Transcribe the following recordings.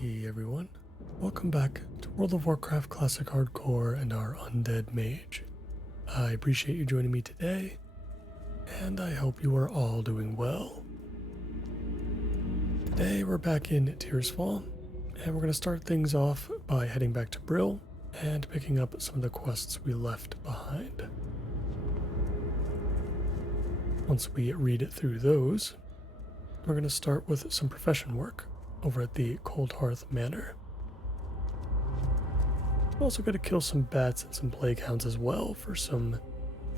Hey everyone, welcome back to World of Warcraft Classic Hardcore and our Undead Mage. I appreciate you joining me today, and I hope you are all doing well. Today we're back in Tearsfall, and we're going to start things off by heading back to Brill and picking up some of the quests we left behind. Once we read through those, we're going to start with some profession work over at the Cold Hearth Manor. We're also going to kill some bats and some plague hounds as well for some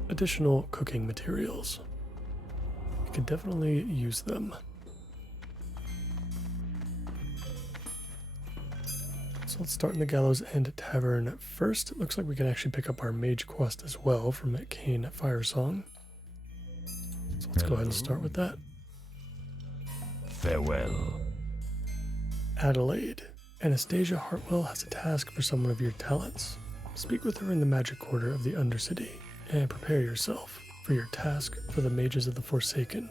additional cooking materials. You could definitely use them. So let's start in the Gallows End Tavern first. It looks like we can actually pick up our Mage quest as well from Kane Firesong. So let's go ahead and start with that. Farewell. Adelaide. Anastasia Hartwell has a task for someone of your talents. Speak with her in the Magic Quarter of the Undercity, and prepare yourself for your task for the Mages of the Forsaken.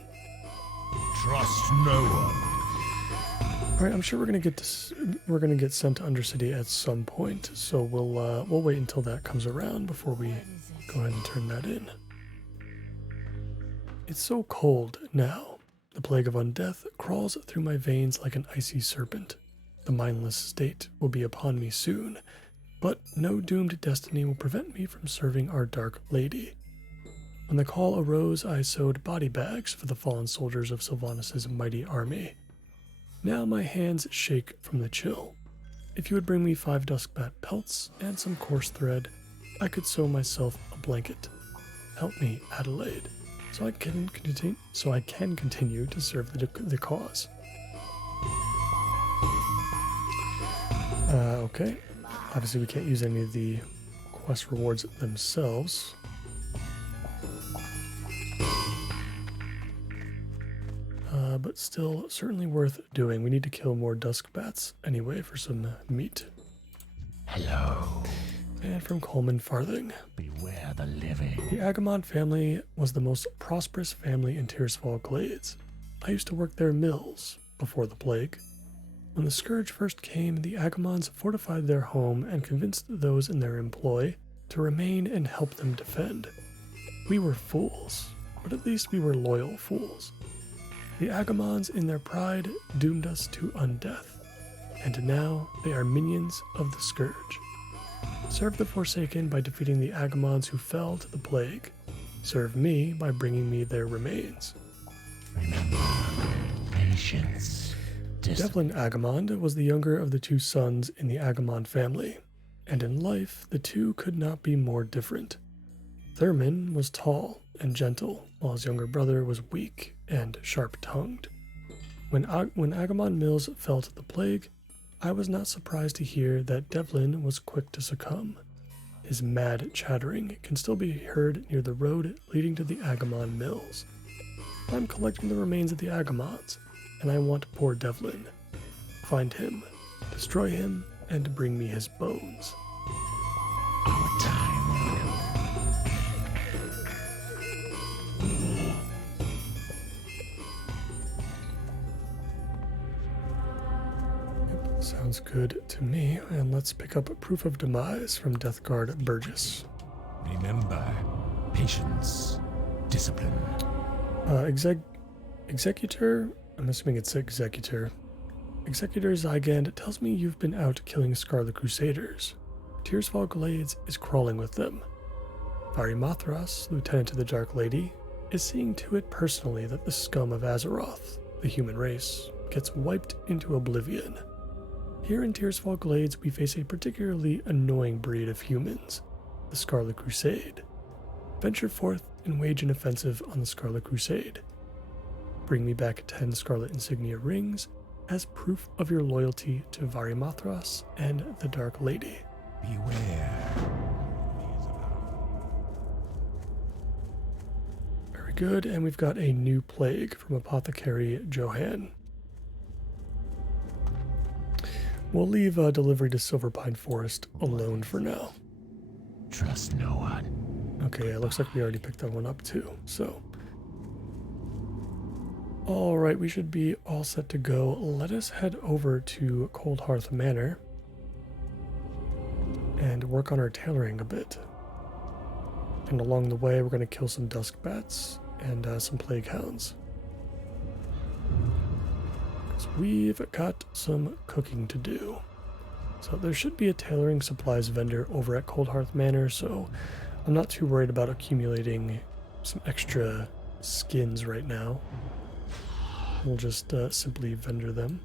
Trust no one. All right, I'm sure we're gonna get sent to Undercity at some point, so we'll wait until that comes around before we go ahead and turn that in. It's so cold now. The plague of undeath crawls through my veins like an icy serpent. The mindless state will be upon me soon, but no doomed destiny will prevent me from serving our Dark Lady. When the call arose, I sewed body bags for the fallen soldiers of Sylvanas' mighty army. Now my hands shake from the chill. If you would bring me 5 duskbat pelts and some coarse thread, I could sew myself a blanket. Help me, Adelaide, so I can continue to serve the cause. Okay. Obviously we can't use any of the quest rewards themselves. But still certainly worth doing. We need to kill more dusk bats anyway for some meat. Hello. And from Coleman Farthing. Beware the living. The Agamon family was the most prosperous family in Tearsfall Glades. I used to work their mills before the plague. When the Scourge first came, the Agamons fortified their home and convinced those in their employ to remain and help them defend. We were fools, but at least we were loyal fools. The Agamons, in their pride, doomed us to undeath, and now they are minions of the Scourge. Serve the Forsaken by defeating the Agamons who fell to the plague. Serve me by bringing me their remains. Remember, patience. Devlin Agamond was the younger of the 2 sons in the Agamon family, and in life the two could not be more different. Thurman was tall and gentle, while his younger brother was weak and sharp-tongued. When Agamon Mills fell to the plague, I was not surprised to hear that Devlin was quick to succumb. His mad chattering can still be heard near the road leading to the Agamon Mills. I'm collecting the remains of the Agamons, and I want poor Devlin. Find him, destroy him, and bring me his bones. Our time Yep, sounds good to me. And let's pick up Proof of Demise from Deathguard Burgess. Remember, patience, discipline. Executor, I'm assuming it's Executor. Executor Zygand tells me you've been out killing Scarlet Crusaders. Tearsfall Glades is crawling with them. Varimathras, Lieutenant of the Dark Lady, is seeing to it personally that the scum of Azeroth, the human race, gets wiped into oblivion. Here in Tearsfall Glades, we face a particularly annoying breed of humans, the Scarlet Crusade. Venture forth and wage an offensive on the Scarlet Crusade. Bring me back 10 Scarlet Insignia rings as proof of your loyalty to Varimathras and the Dark Lady. Beware. Very good, and we've got a new plague from Apothecary Johan. We'll leave delivery to Silverpine Forest alone for now. Trust no one. Okay, it looks like we already picked that one up too, so Alright, we should be all set to go. Let us head over to Cold Hearth Manor and work on our tailoring a bit. And along the way, we're going to kill some dusk bats and some plague hounds. Because we've got some cooking to do. So there should be a tailoring supplies vendor over at Cold Hearth Manor, so I'm not too worried about accumulating some extra skins right now. We'll just simply vendor them.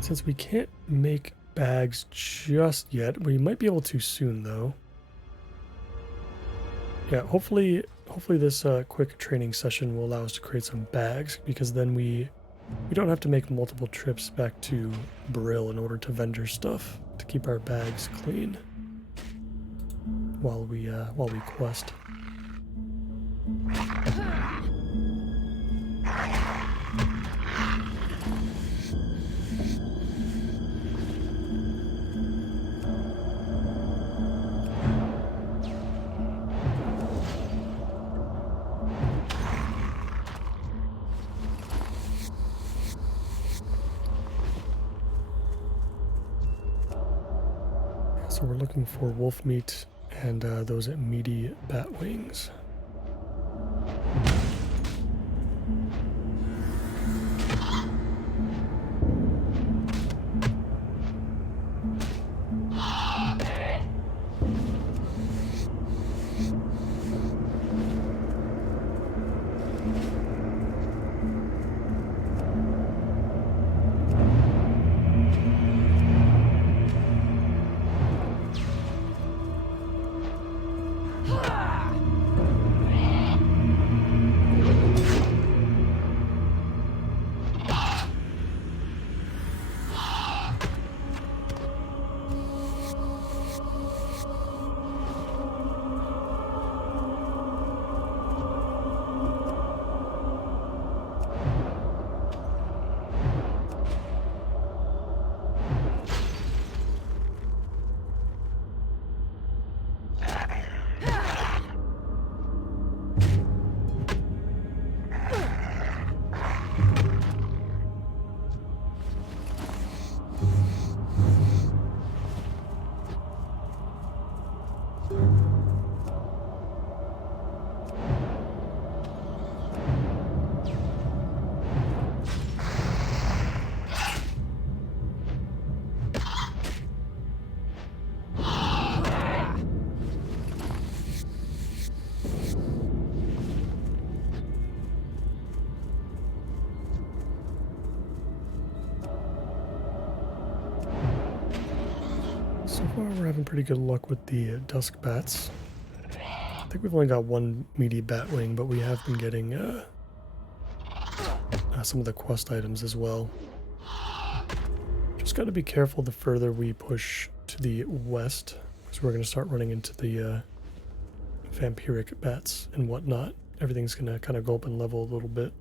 Since we can't make bags just yet, we might be able to soon though. Yeah, hopefully this quick training session will allow us to create some bags, because then we don't have to make multiple trips back to Brill in order to vendor stuff to keep our bags clean while we quest. So we're looking for wolf meat and those meaty bat wings. So far we're having pretty good luck with the dusk bats. I think we've only got one meaty bat wing, but we have been getting some of the quest items as well. Just got to be careful the further we push to the west, because we're going to start running into the vampiric bats and whatnot. Everything's going to kind of go up in level a little bit.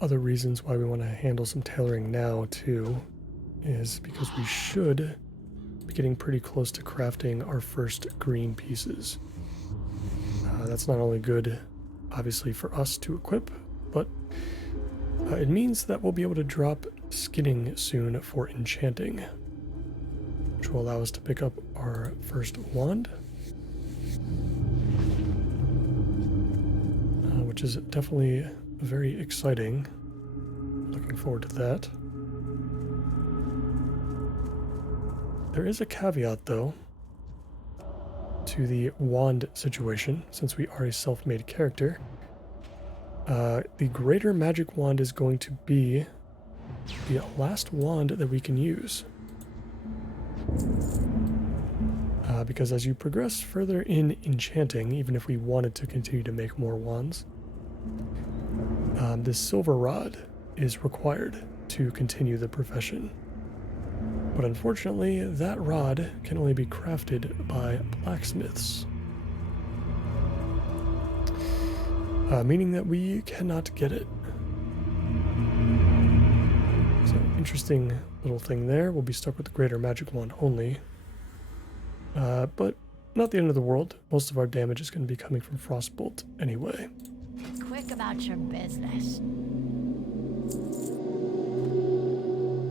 Other reasons why we want to handle some tailoring now too is because we should be getting pretty close to crafting our first green pieces. That's not only good obviously for us to equip, but it means that we'll be able to drop skinning soon for enchanting, which will allow us to pick up our first wand, which is definitely very exciting. Looking forward to that. There is a caveat though to the wand situation, since we are a self-made character. The greater magic wand is going to be the last wand that we can use. because as you progress further in enchanting, even if we wanted to continue to make more wands, this silver rod is required to continue the profession. But unfortunately, that rod can only be crafted by blacksmiths, meaning that we cannot get it. So, interesting little thing there. We'll be stuck with the greater magic wand only. But not the end of the world. Most of our damage is going to be coming from Frostbolt anyway. Quick about your business.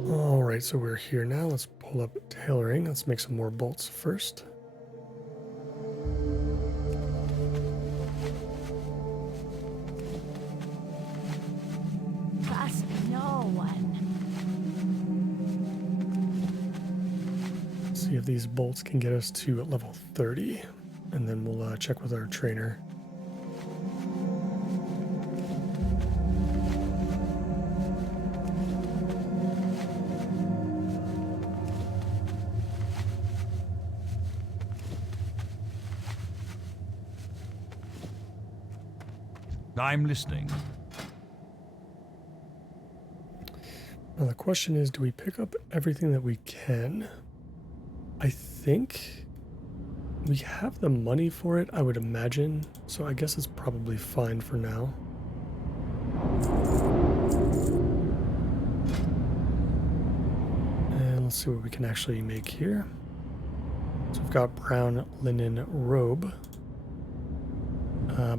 Alright, so we're here now. Let's pull up Tailoring. Let's make some more bolts first. Trust no one. See if these bolts can get us to level 30, and then we'll check with our trainer. I'm listening. Now the question is, do we pick up everything that we can? I think we have the money for it, I would imagine, so I guess it's probably fine for now. And let's see what we can actually make here. So we've got brown linen robe.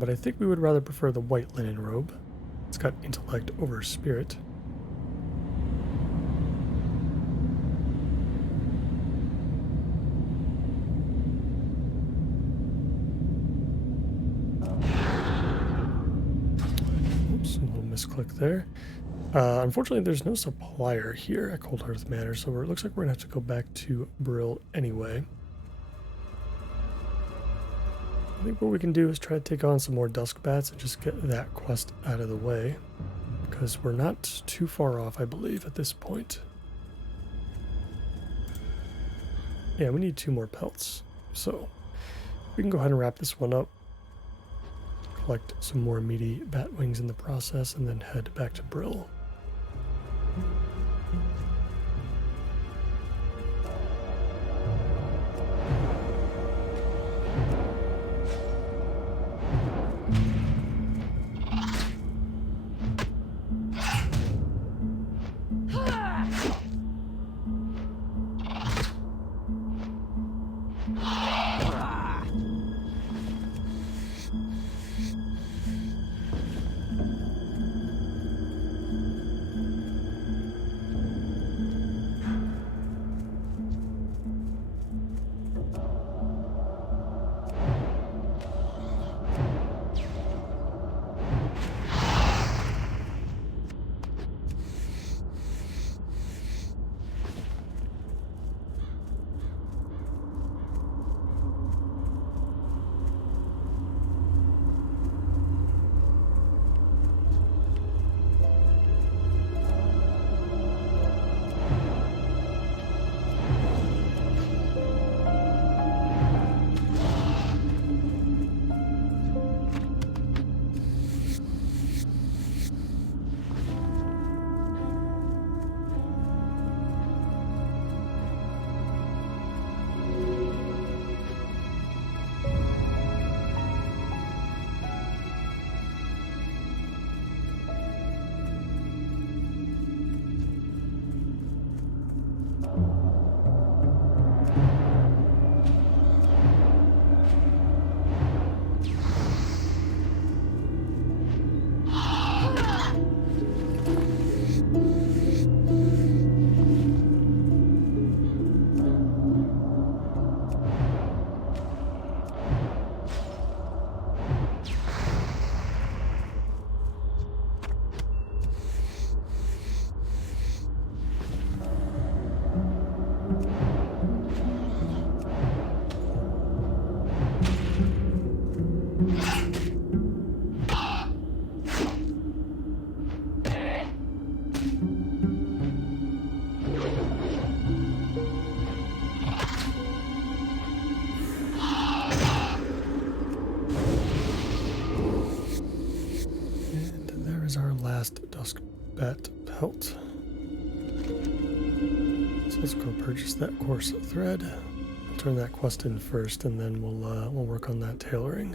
But I think we would rather prefer the white linen robe. It's got intellect over spirit. Oops, a little misclick there. Unfortunately, there's no supplier here at Cold Hearth Manor, so it looks like we're going to have to go back to Brill anyway. I think what we can do is try to take on some more Dusk Bats and just get that quest out of the way, because we're not too far off, I believe, at this point. Yeah, we need 2 more pelts, so we can go ahead and wrap this one up, collect some more meaty bat wings in the process, and then head back to Brill. Dusk Bat Pelt. So let's go purchase that coarse thread. I'll turn that quest in first, and then we'll work on that tailoring.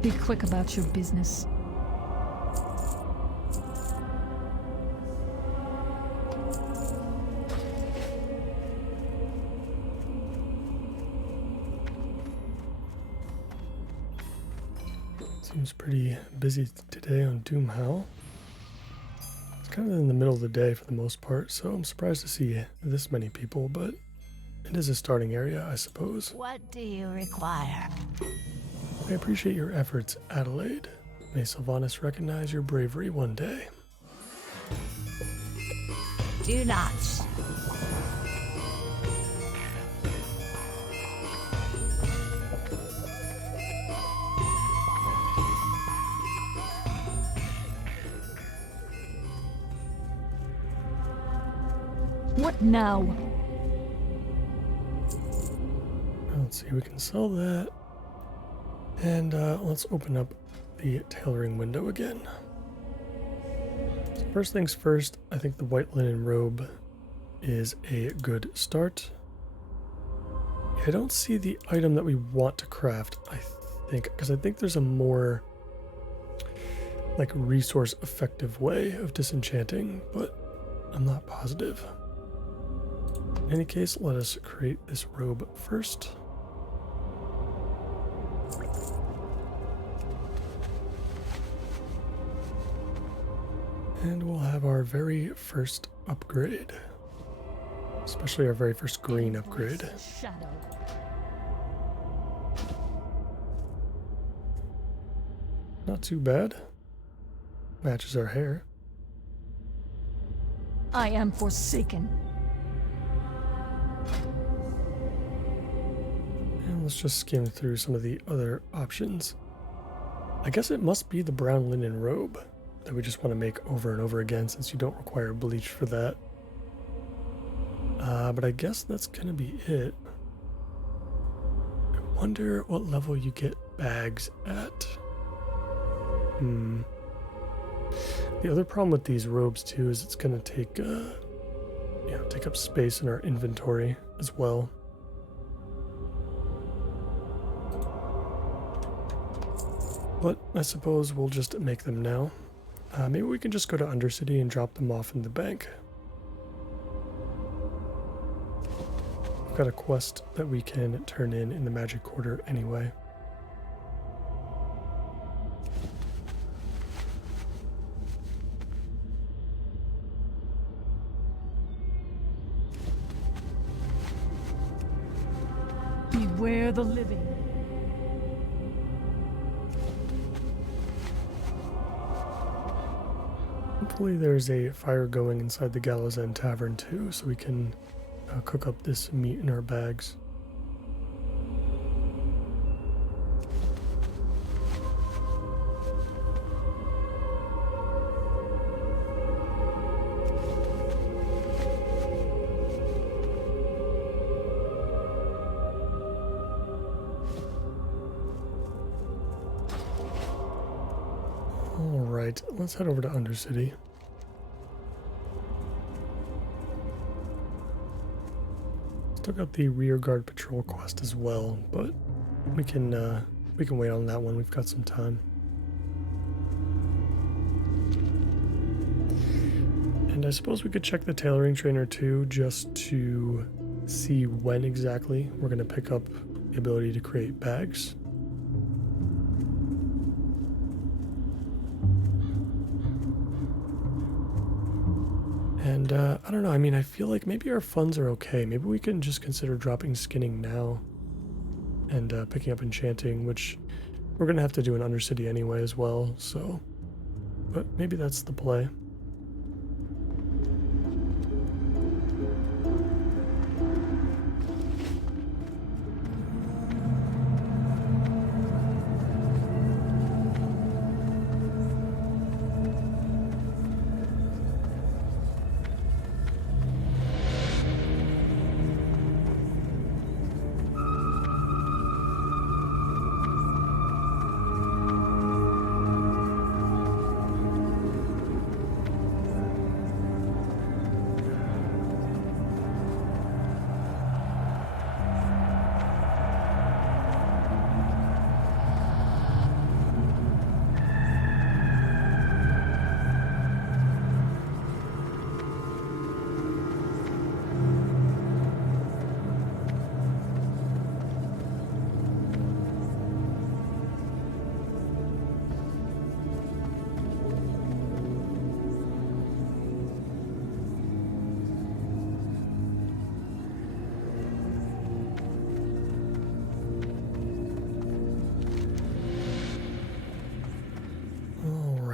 Be quick about your business. Seems pretty busy today on Doomhowl. It's kind of in the middle of the day for the most part, so I'm surprised to see this many people, but it is a starting area, I suppose. What do you require? I appreciate your efforts, Adelaide. May Sylvanas recognize your bravery one day. Do not. What now? Let's see, we can sell that. And let's open up the tailoring window again. So first things first, I think the white linen robe is a good start. I don't see the item that we want to craft, I think, because I think there's a more like resource effective way of disenchanting, but I'm not positive. In any case, let us create this robe first. And we'll have our very first upgrade. Especially our very first green upgrade. Shadow. Not too bad. Matches our hair. I am forsaken. And let's just skim through some of the other options. I guess it must be the brown linen robe that we just want to make over and over again, since you don't require bleach for that. But I guess that's gonna be it. I wonder what level you get bags at. The other problem with these robes too is it's gonna take take up space in our inventory as well. But I suppose we'll just make them now. Maybe we can just go to Undercity and drop them off in the bank. We've got a quest that we can turn in the Magic Quarter anyway. Beware the living. Hopefully there's a fire going inside the Gallows End Tavern too, so we can cook up this meat in our bags. Alright, let's head over to Undercity. Still got the Rearguard Patrol quest as well, but we can wait on that one. We've got some time. And I suppose we could check the tailoring trainer too, just to see when exactly we're going to pick up the ability to create bags. And I don't know, I mean, I feel like maybe our funds are okay. Maybe we can just consider dropping skinning now and picking up enchanting, which we're going to have to do in Undercity anyway as well, so. But maybe that's the play.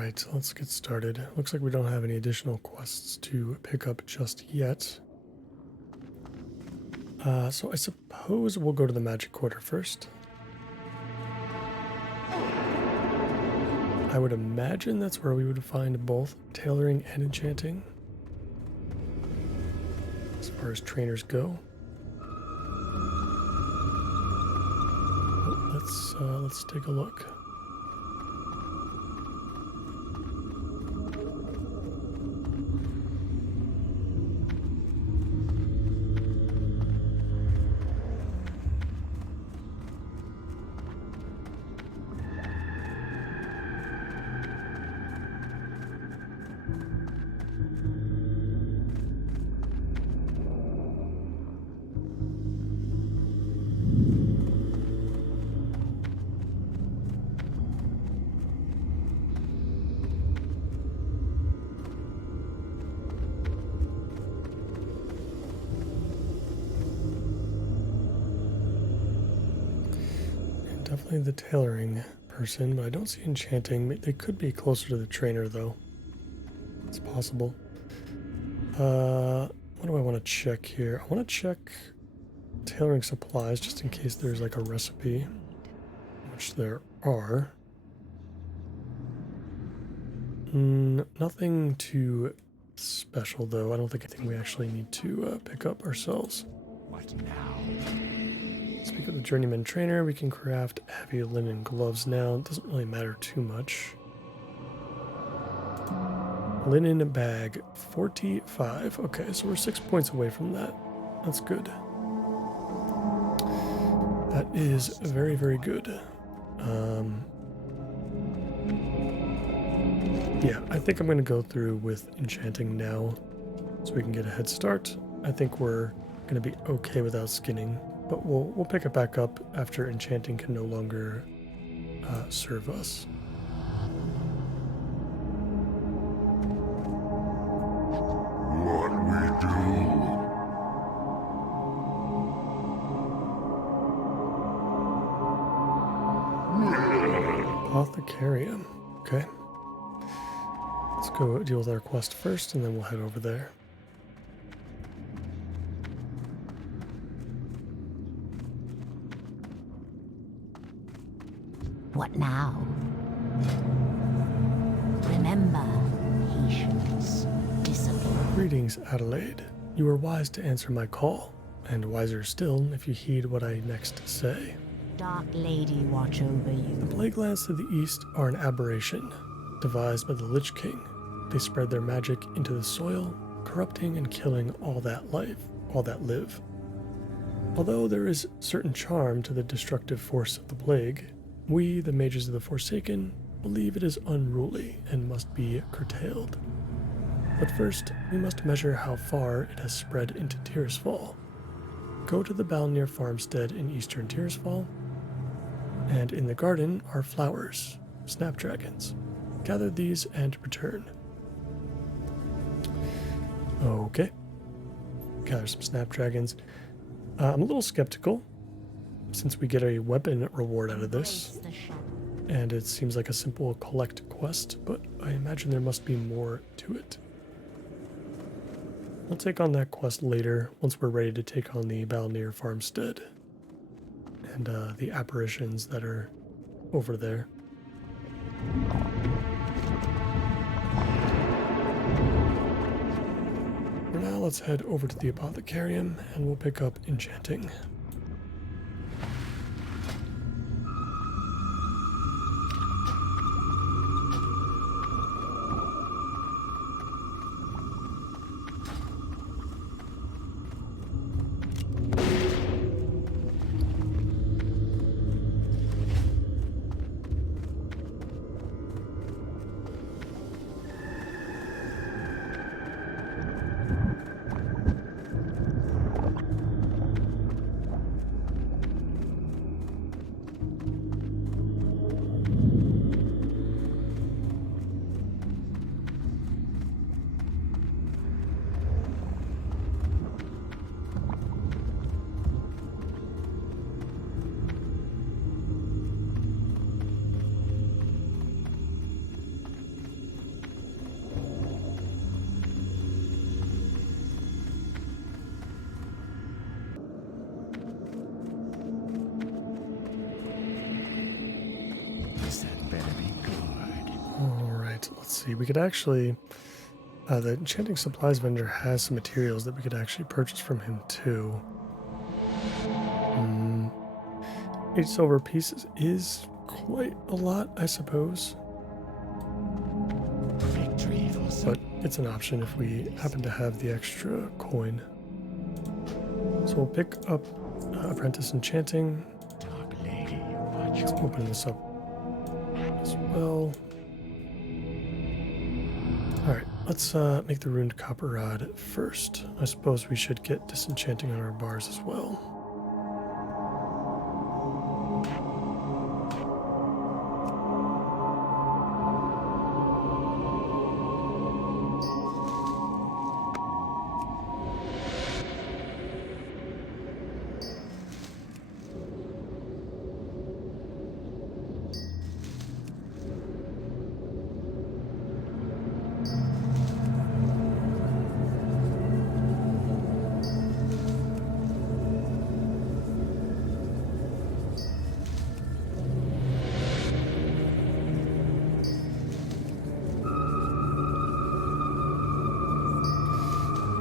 Alright, let's get started. Looks like we don't have any additional quests to pick up just yet. So I suppose we'll go to the Magic Quarter first. I would imagine that's where we would find both tailoring and enchanting, as far as trainers go. Let's take a look. Definitely the tailoring person, but I don't see enchanting. They could be closer to the trainer, though. It's possible. What do I want to check here? I want to check tailoring supplies, just in case there's like a recipe, which there are. Nothing too special, though. I don't think we actually need to pick up ourselves. What now? Speak of the journeyman trainer, we can craft heavy linen gloves now. It doesn't really matter too much. Linen bag, 45. Okay, so we're 6 points away from that. That's good. That is very, very good. Yeah, I think I'm going to go through with enchanting now so we can get a head start. I think we're going to be okay without skinning. But we'll pick it back up after enchanting can no longer serve us. What we do? Apothecarium. Okay. Let's go deal with our quest first, and then we'll head over there. What now? Remember, patience, discipline. Greetings, Adelaide. You were wise to answer my call, and wiser still if you heed what I next say. Dark Lady watch over you. The plague lands to the east are an aberration, devised by the Lich King. They spread their magic into the soil, corrupting and killing all that live. Although there is certain charm to the destructive force of the plague, we, the Mages of the Forsaken, believe it is unruly and must be curtailed. But first, we must measure how far it has spread into Tirisfal. Go to the Balnir farmstead in eastern Tirisfal, and in the garden are flowers, snapdragons. Gather these and return. Okay. Gather some snapdragons. I'm a little skeptical, since we get a weapon reward out of this, and it seems like a simple collect quest, but I imagine there must be more to it. We'll take on that quest later, once we're ready to take on the Balnir farmstead and the apparitions that are over there. For now, let's head over to the Apothecarium, and we'll pick up enchanting. let's see. We could actually... the enchanting supplies vendor has some materials that we could actually purchase from him too. 8 silver pieces is quite a lot, I suppose. But it's an option if we happen to have the extra coin. So we'll pick up Apprentice Enchanting. Let's open this up as well. Alright, let's make the runed copper rod first. I suppose we should get disenchanting on our bars as well.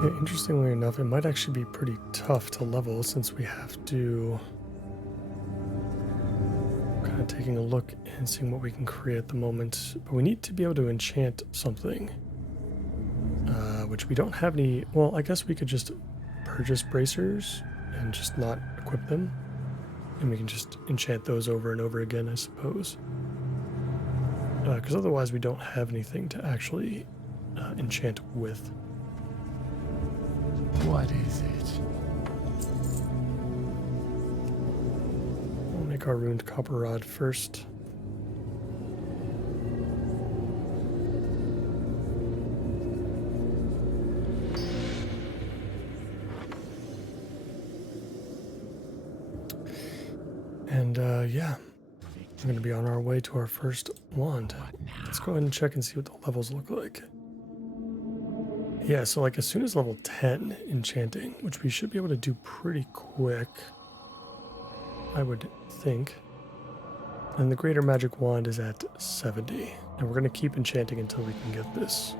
Yeah, interestingly enough, it might actually be pretty tough to level since we have to kind of taking a look and seeing what we can create at the moment. But we need to be able to enchant something, which we don't have any. Well, I guess we could just purchase bracers and just not equip them, and we can just enchant those over and over again, I suppose. Because otherwise we don't have anything to actually enchant with. What is it? We'll make our runed copper rod first. And yeah, we're going to be on our way to our first wand. Let's go ahead and check and see what the levels look like. Yeah, so like as soon as level 10 enchanting, which we should be able to do pretty quick, I would think. And the greater magic wand is at 70. And we're going to keep enchanting until we can get this.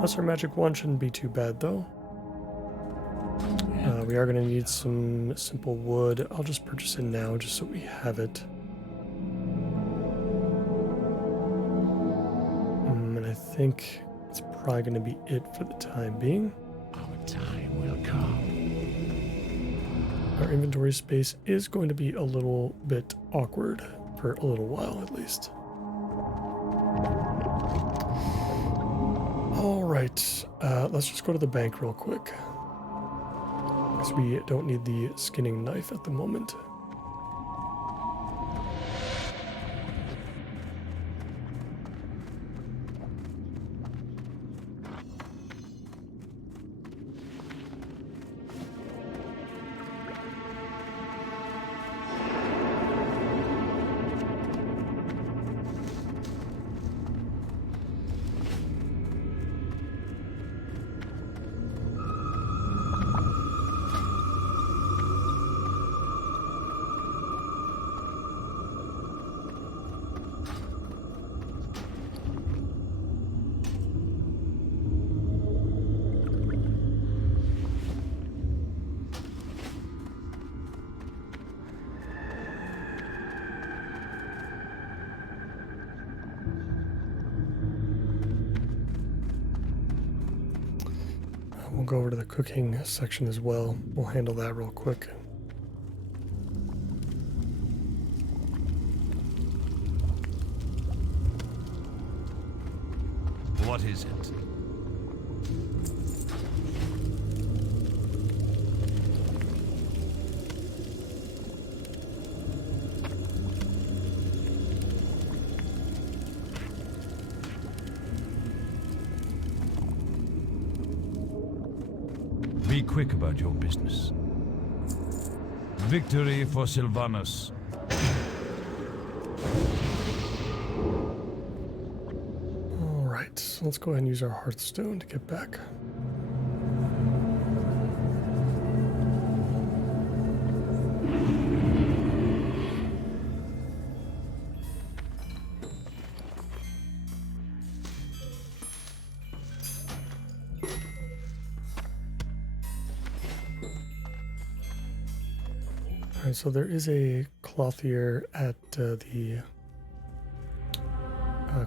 Lesser magic wand shouldn't be too bad though. We are going to need some simple wood. I'll just purchase it now just so we have it. And I think it's probably going to be it for the time being. Our time will come. Our inventory space is going to be a little bit awkward for a little while at least. All right, let's just go to the bank real quick. Because we don't need the skinning knife at the moment. We'll go over to the cooking section as well. We'll handle that real quick. What is it? Be quick about your business. Victory for Sylvanus. All right, so let's go ahead and use our Hearthstone to get back. Alright, so there is a clothier at the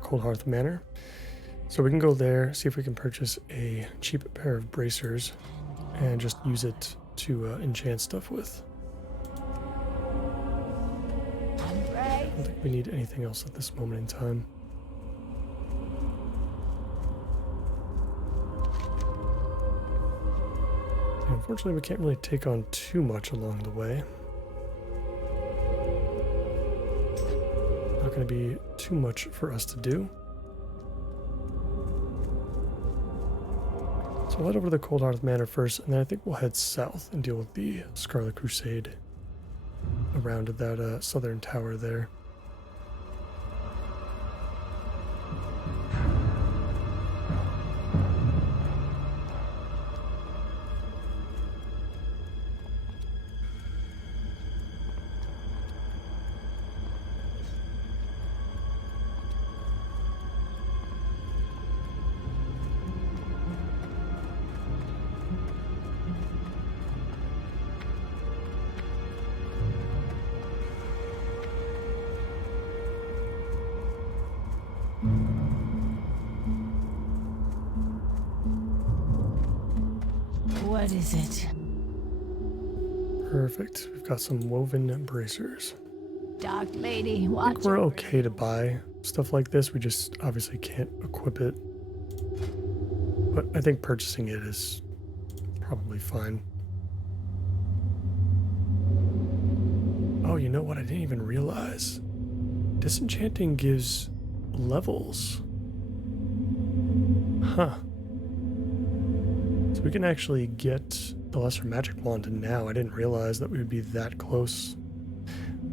Cold Hearth Manor. So we can go there, see if we can purchase a cheap pair of bracers and just use it to enchant stuff with. I don't think we need anything else at this moment in time. And unfortunately, we can't really take on too much along the way. Not going to be too much for us to do. So we'll head over to the Cold Hearth Manor first, and then I think we'll head south and deal with the Scarlet Crusade around that southern tower there. What is it? Perfect. We've got some woven bracers. Dark Lady, I watch think we're over okay to buy stuff like this. We just obviously can't equip it. But I think purchasing it is probably fine. Oh, you know what? I didn't even realize. Disenchanting gives levels. Huh. So we can actually get the Lesser Magic Wand now. I didn't realize that we would be that close.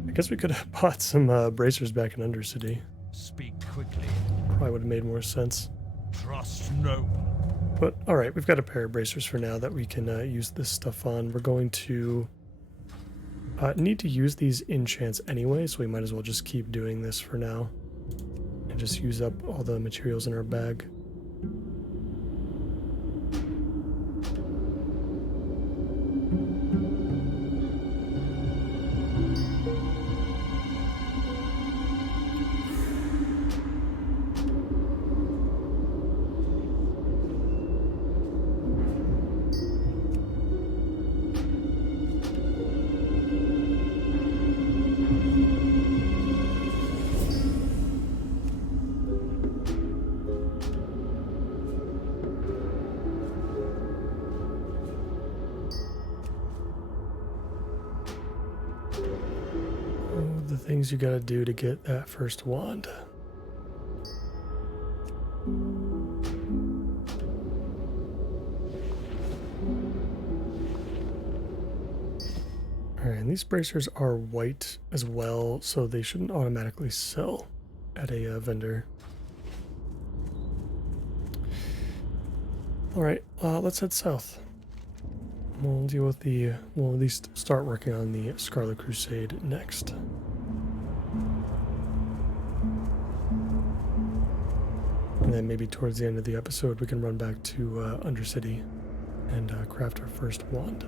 I guess we could have bought some bracers back in Undercity. Speak quickly. Probably would have made more sense. Trust no one. But alright, we've got a pair of bracers for now that we can use this stuff on. We're going to need to use these enchants anyway, so we might as well just keep doing this for now. And just use up all the materials in our bag. The things you gotta do to get that first wand. Alright, and these bracers are white as well, so they shouldn't automatically sell at a vendor. Alright, let's head south. We'll deal with we'll at least start working on the Scarlet Crusade next. And then maybe towards the end of the episode we can run back to Undercity and craft our first wand.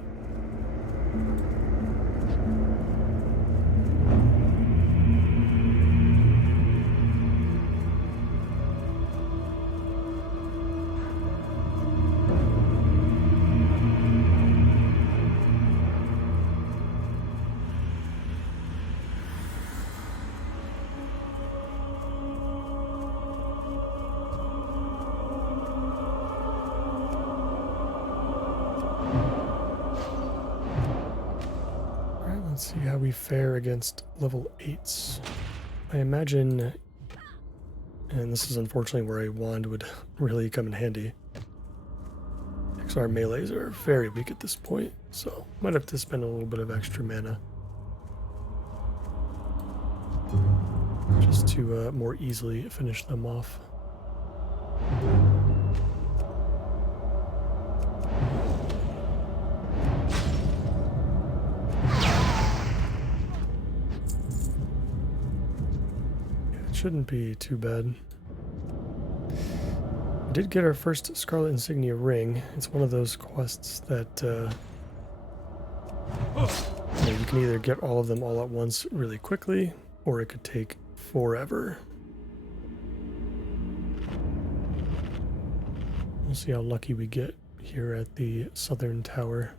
Let's see how we fare against level 8s. I imagine, and this is unfortunately where a wand would really come in handy, because our melees are very weak at this point, so might have to spend a little bit of extra mana just to more easily finish them off. Shouldn't be too bad. We did get our first Scarlet Insignia ring. It's one of those quests that you can can either get all of them all at once really quickly, or it could take forever. We'll see how lucky we get here at the southern tower.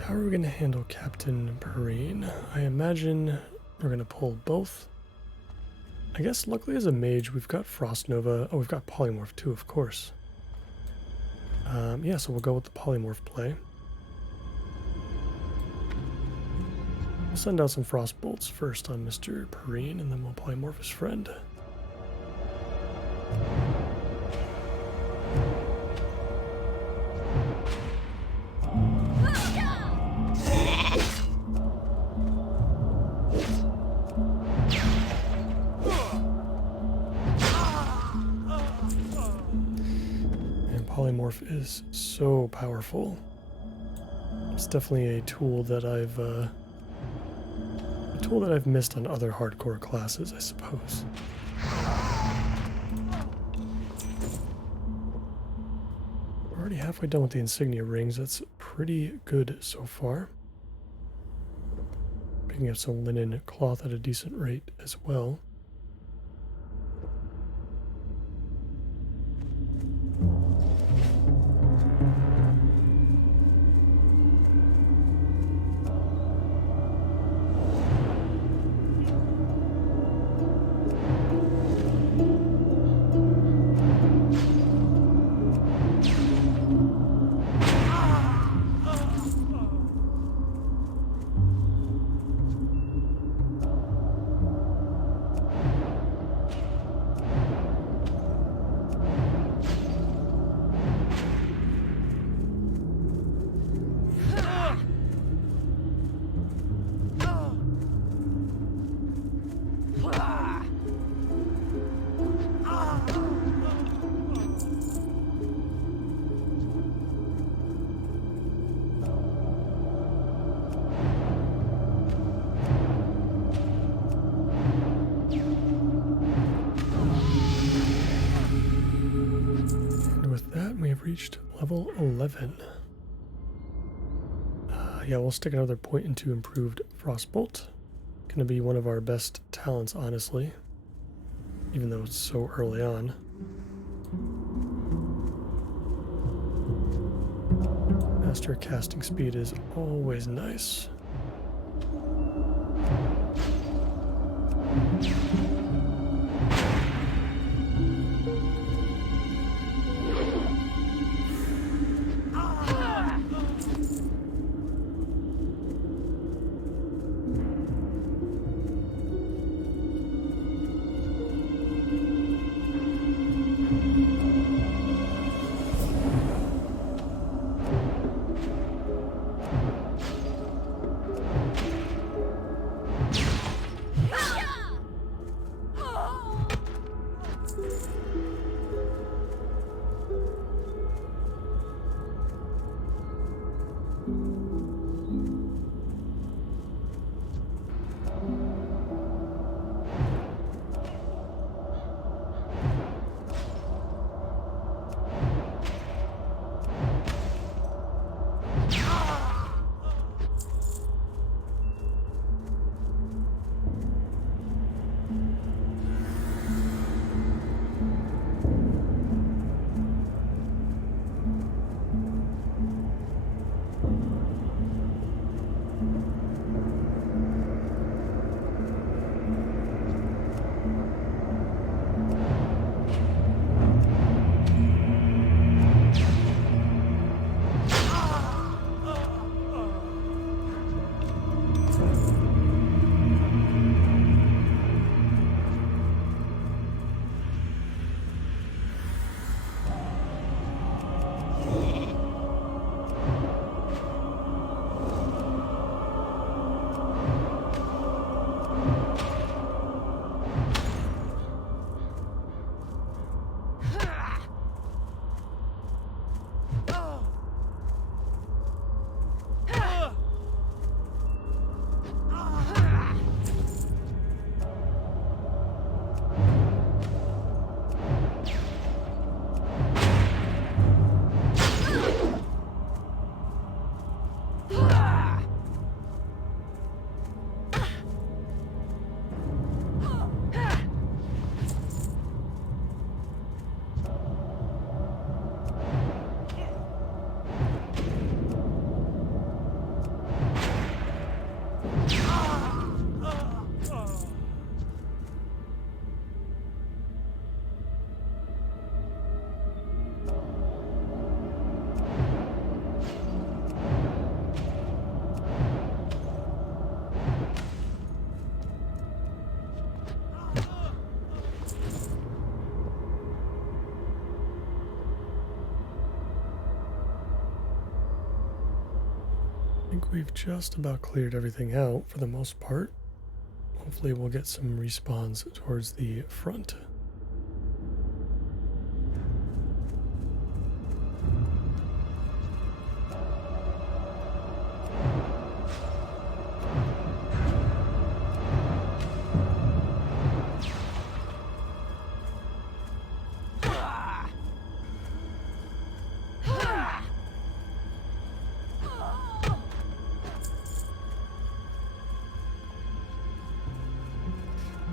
How are we going to handle Captain Perrine? I imagine we're going to pull both. I guess luckily as a mage we've got Frost Nova. Oh, we've got Polymorph too, of course. Yeah, so we'll go with the Polymorph play. We'll send out some Frost Bolts first on Mr. Perrine, and then we'll Polymorph his friend. Polymorph is so powerful. It's definitely a tool that I've missed on other hardcore classes, I suppose. We're already halfway done with the insignia rings. That's pretty good so far. Picking up some linen cloth at a decent rate as well. reached level 11. Yeah, we'll stick another point into improved Frostbolt. Gonna be one of our best talents, honestly. Even though it's so early on. Faster casting speed is always nice. I think we've just about cleared everything out for the most part. Hopefully we'll get some respawns towards the front.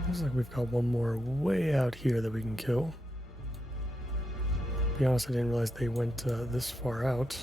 Looks like we've got one more way out here that we can kill. To be honest, I didn't realize they went this far out.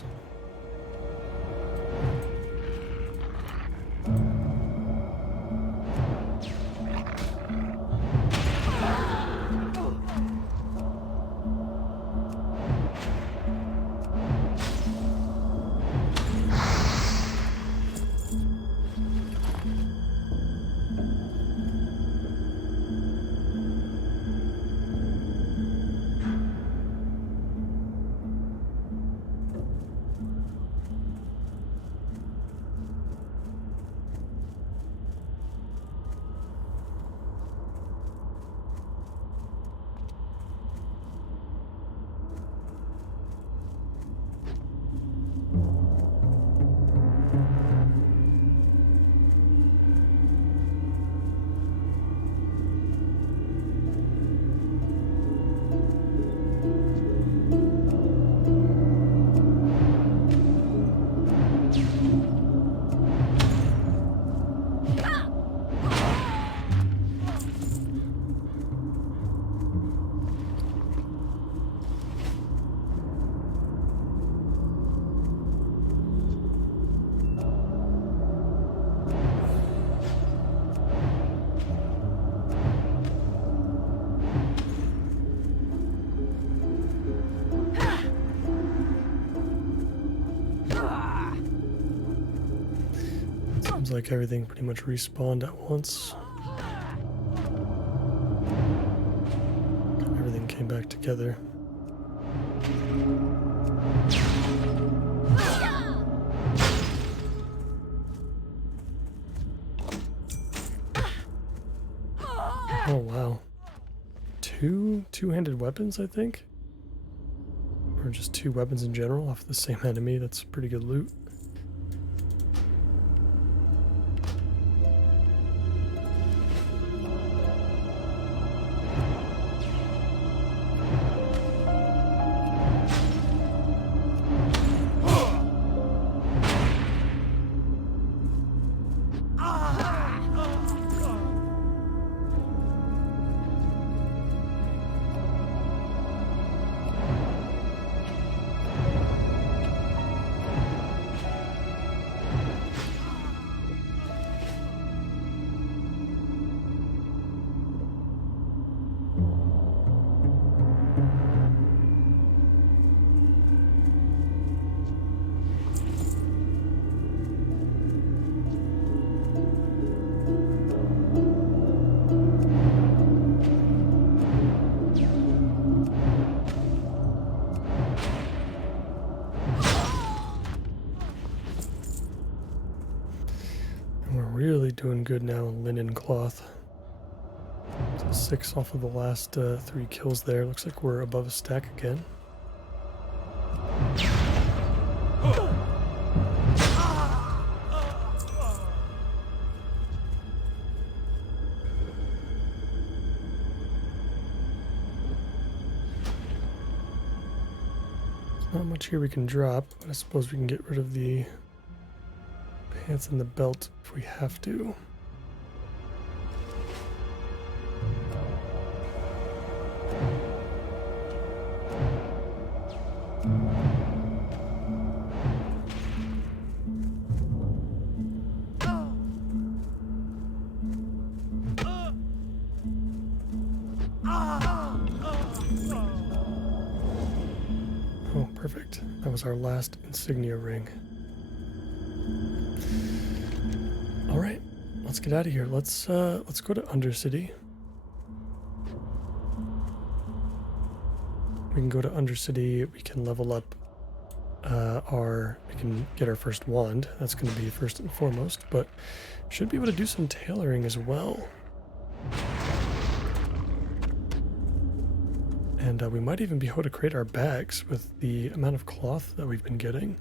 like everything pretty much respawned at once. Everything came back together. Oh wow. Two-handed weapons, I think? Or just two weapons in general off the same enemy. That's pretty good loot. Really doing good now in linen cloth. So 6 off of the last 3 kills there. Looks like we're above a stack again. Not much here we can drop, but I suppose we can get rid of the pants and the belt if we have to. Oh, perfect. That was our last insignia ring. All right, let's get out of here. Let's go to Undercity. We can go to Undercity. We can level up we can get our first wand. That's going to be first and foremost, but should be able to do some tailoring as well. And we might even be able to create our bags with the amount of cloth that we've been getting.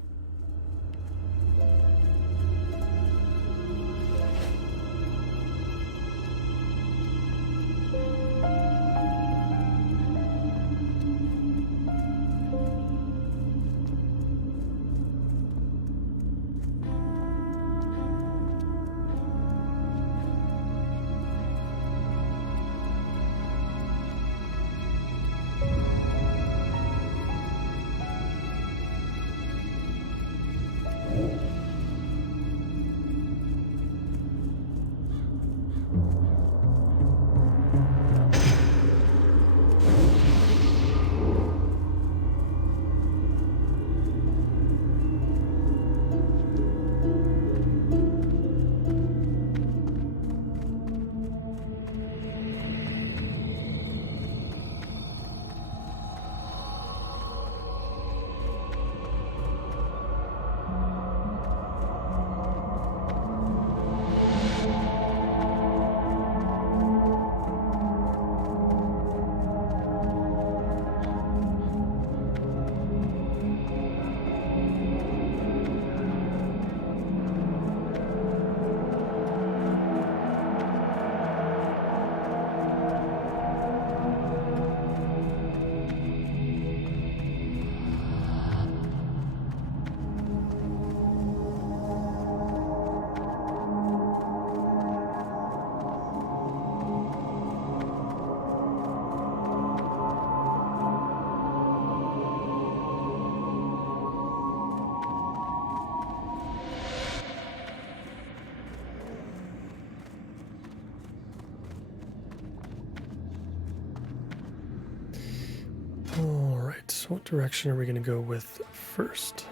So what direction are we going to go with first?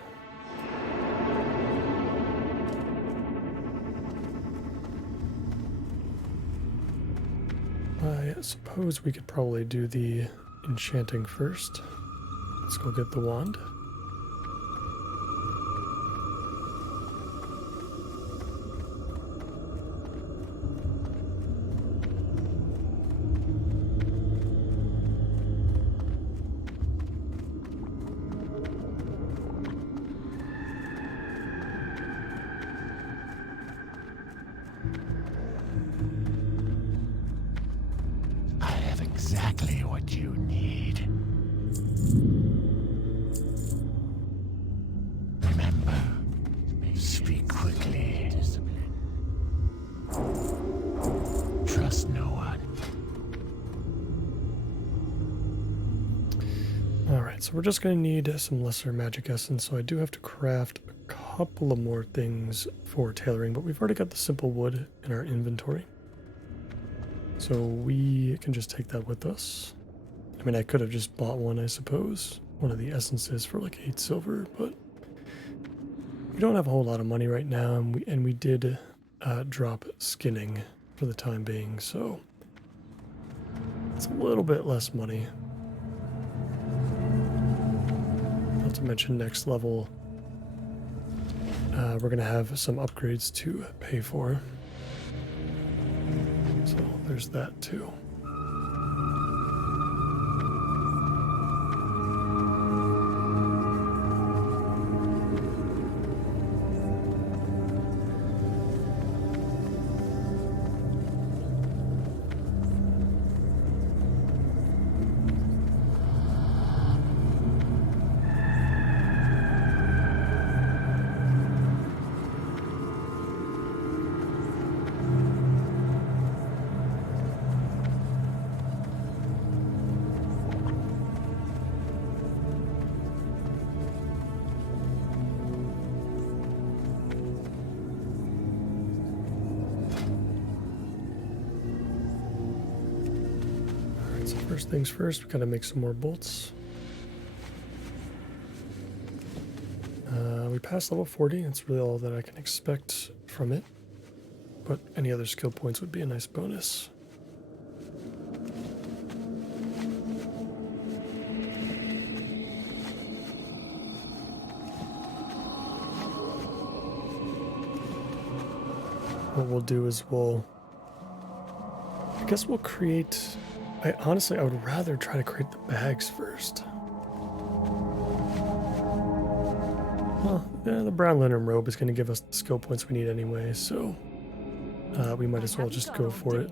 I suppose we could probably do the enchanting first. Let's go get the wand. I have exactly what you need. Remember, speak quickly. Trust no one. Alright, so we're just going to need some lesser magic essence, so I do have to craft a couple of more things for tailoring, but we've already got the simple wood in our inventory. So we can just take that with us. I mean, I could have just bought one, I suppose. One of the essences for like 8 silver, but we don't have a whole lot of money right now, and we did drop skinning for the time being, so it's a little bit less money. Not to mention next level, we're going to have some upgrades to pay for. So there's that too. First things first, we gotta make some more bolts. We passed level 40, that's really all that I can expect from it. But any other skill points would be a nice bonus. What we'll do is I guess we'll create... honestly, I would rather try to create the bags first. Well, yeah, the brown linen robe is going to give us the skill points we need anyway, so we might as well just go for it.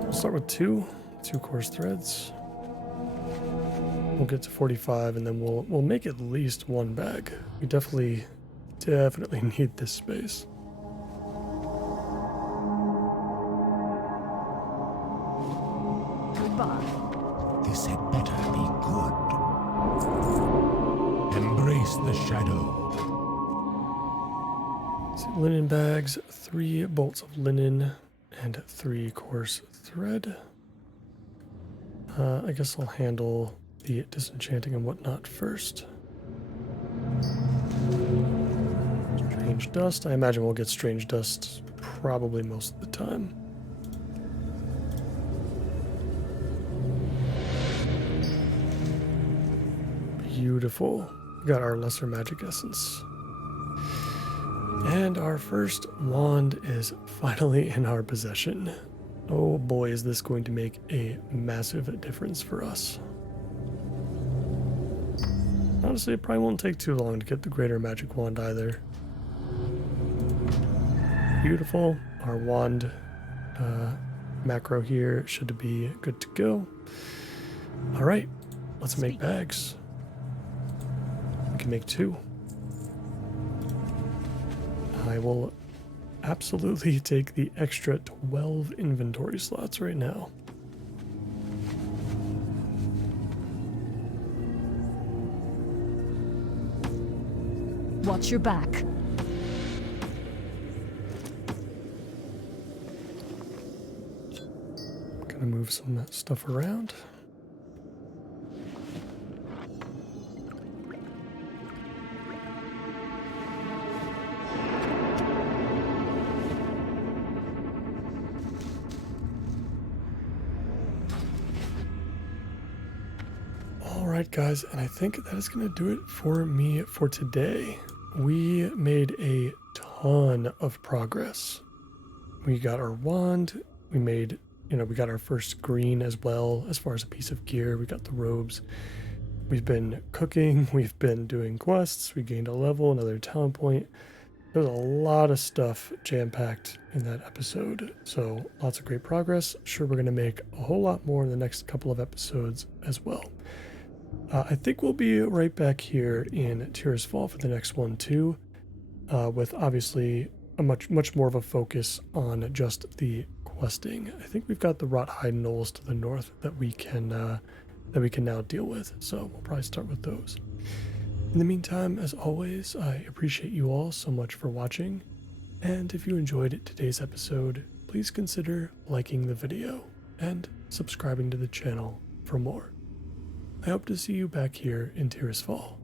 We'll start with two coarse threads. We'll get to 45, and then we'll make at least one bag. We definitely need this space. This had better be good. Embrace the shadow. So linen bags, 3 bolts of linen, and 3 coarse thread. I guess I'll handle the disenchanting and whatnot first. Strange dust. I imagine we'll get strange dust probably most of the time. Beautiful. We got our lesser magic essence. And our first wand is finally in our possession. Oh boy, is this going to make a massive difference for us. Honestly, it probably won't take too long to get the greater magic wand either. Beautiful. Our wand macro here should be good to go. All right, let's make bags. We can make 2. I will absolutely take the extra 12 inventory slots right now. Watch your back. Gonna move some stuff around. Alright guys, and I think that is going to do it for me for today. We made a ton of progress. We got our wand, we made, we got our first green as well as far as a piece of gear, we got the robes. We've been cooking, we've been doing quests, we gained a level, another talent point. There's a lot of stuff jam-packed in that episode, so lots of great progress. Sure, we're going to make a whole lot more in the next couple of episodes as well. I think we'll be right back here in Tears Fall for the next one too, with obviously a much more of a focus on just the questing. I think we've got the Rothhide Knolls to the north that we can now deal with, so we'll probably start with those. In the meantime, as always, I appreciate you all so much for watching, and if you enjoyed today's episode, please consider liking the video and subscribing to the channel for more. I hope to see you back here in Tears Fall.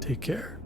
Take care.